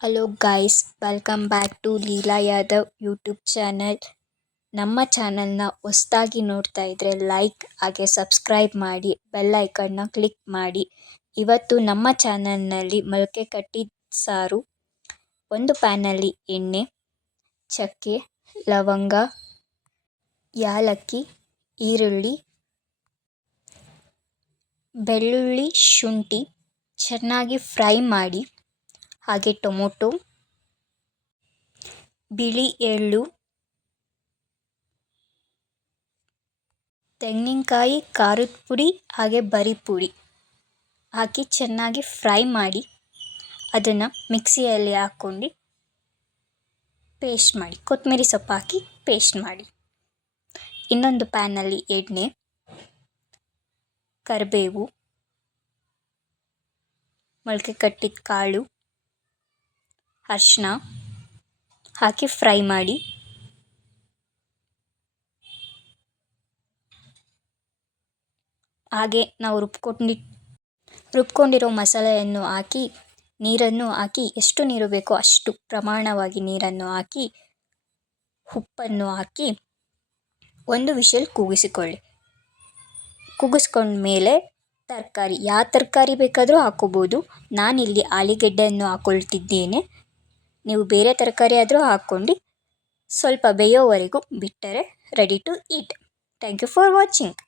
Hello guys, welcome back to Leela Yadav YouTube channel. ನಮ್ಮ ಚಾನಲ್ನ ಹೊಸ್ದಾಗಿ ನೋಡ್ತಾ ಇದ್ದರೆ ಲೈಕ್ ಹಾಗೆ ಸಬ್ಸ್ಕ್ರೈಬ್ ಮಾಡಿ, ಬೆಲ್ ಐಕನ್ನ ಕ್ಲಿಕ್ ಮಾಡಿ. ಇವತ್ತು ನಮ್ಮ ಚಾನಲ್ನಲ್ಲಿ ಮೊಳಕೆ ಕಟ್ಟಿದ ಸಾರು, ಒಂದು ಪ್ಯಾನಲ್ಲಿ ಎಣ್ಣೆ, ಚಕ್ಕೆ, ಲವಂಗ, ಯಾಲಕ್ಕಿ, ಈರುಳ್ಳಿ, ಬೆಳ್ಳುಳ್ಳಿ, ಶುಂಠಿ ಚೆನ್ನಾಗಿ ಫ್ರೈ ಮಾಡಿ, ಹಾಗೆ ಟೊಮೊಟೊ, ಬಿಳಿ ಎಳ್ಳು, ತೆಂಗಿನಕಾಯಿ, ಖಾರದ ಪುಡಿ ಹಾಗೆ ಬರಿ ಪುಡಿ ಹಾಕಿ ಚೆನ್ನಾಗಿ ಫ್ರೈ ಮಾಡಿ, ಅದನ್ನು ಮಿಕ್ಸಿಯಲ್ಲಿ ಹಾಕ್ಕೊಂಡು ಪೇಸ್ಟ್ ಮಾಡಿ, ಕೊತ್ತಂಬರಿ ಸೊಪ್ಪು ಹಾಕಿ ಪೇಸ್ಟ್ ಮಾಡಿ. ಇನ್ನೊಂದು ಪ್ಯಾನಲ್ಲಿ ಎಣ್ಣೆ, ಕರಿಬೇವು, ಮೊಳಕೆ ಕಟ್ಟಿದ ಕಾಳು, ಅರಿಶಿನ ಹಾಕಿ ಫ್ರೈ ಮಾಡಿ, ಹಾಗೆ ನಾವು ರುಬ್ಕೊಂಡಿರೋ ಮಸಾಲೆಯನ್ನು ಹಾಕಿ, ನೀರನ್ನು ಹಾಕಿ, ಎಷ್ಟು ನೀರು ಬೇಕೋ ಅಷ್ಟು ಪ್ರಮಾಣವಾಗಿ ನೀರನ್ನು ಹಾಕಿ, ಉಪ್ಪನ್ನು ಹಾಕಿ ಒಂದು ವಿಷಲ್ ಕೂಗಿಸಿಕೊಳ್ಳಿ. ಕೂಗಿಸ್ಕೊಂಡ್ಮೇಲೆ ತರಕಾರಿ, ಯಾವ ತರಕಾರಿ ಬೇಕಾದರೂ ಹಾಕ್ಕೋಬೋದು. ನಾನಿಲ್ಲಿ ಆಲೂಗೆಡ್ಡೆಯನ್ನು ಹಾಕ್ಕೊಳ್ತಿದ್ದೇನೆ. ನೀವು ಬೇರೆ ತರಕಾರಿ ಆದರೂ ಹಾಕ್ಕೊಂಡು ಸ್ವಲ್ಪ ಬೇಯೋವರೆಗೂ ಬಿಟ್ಟರೆ ready to eat. Thank you for watching.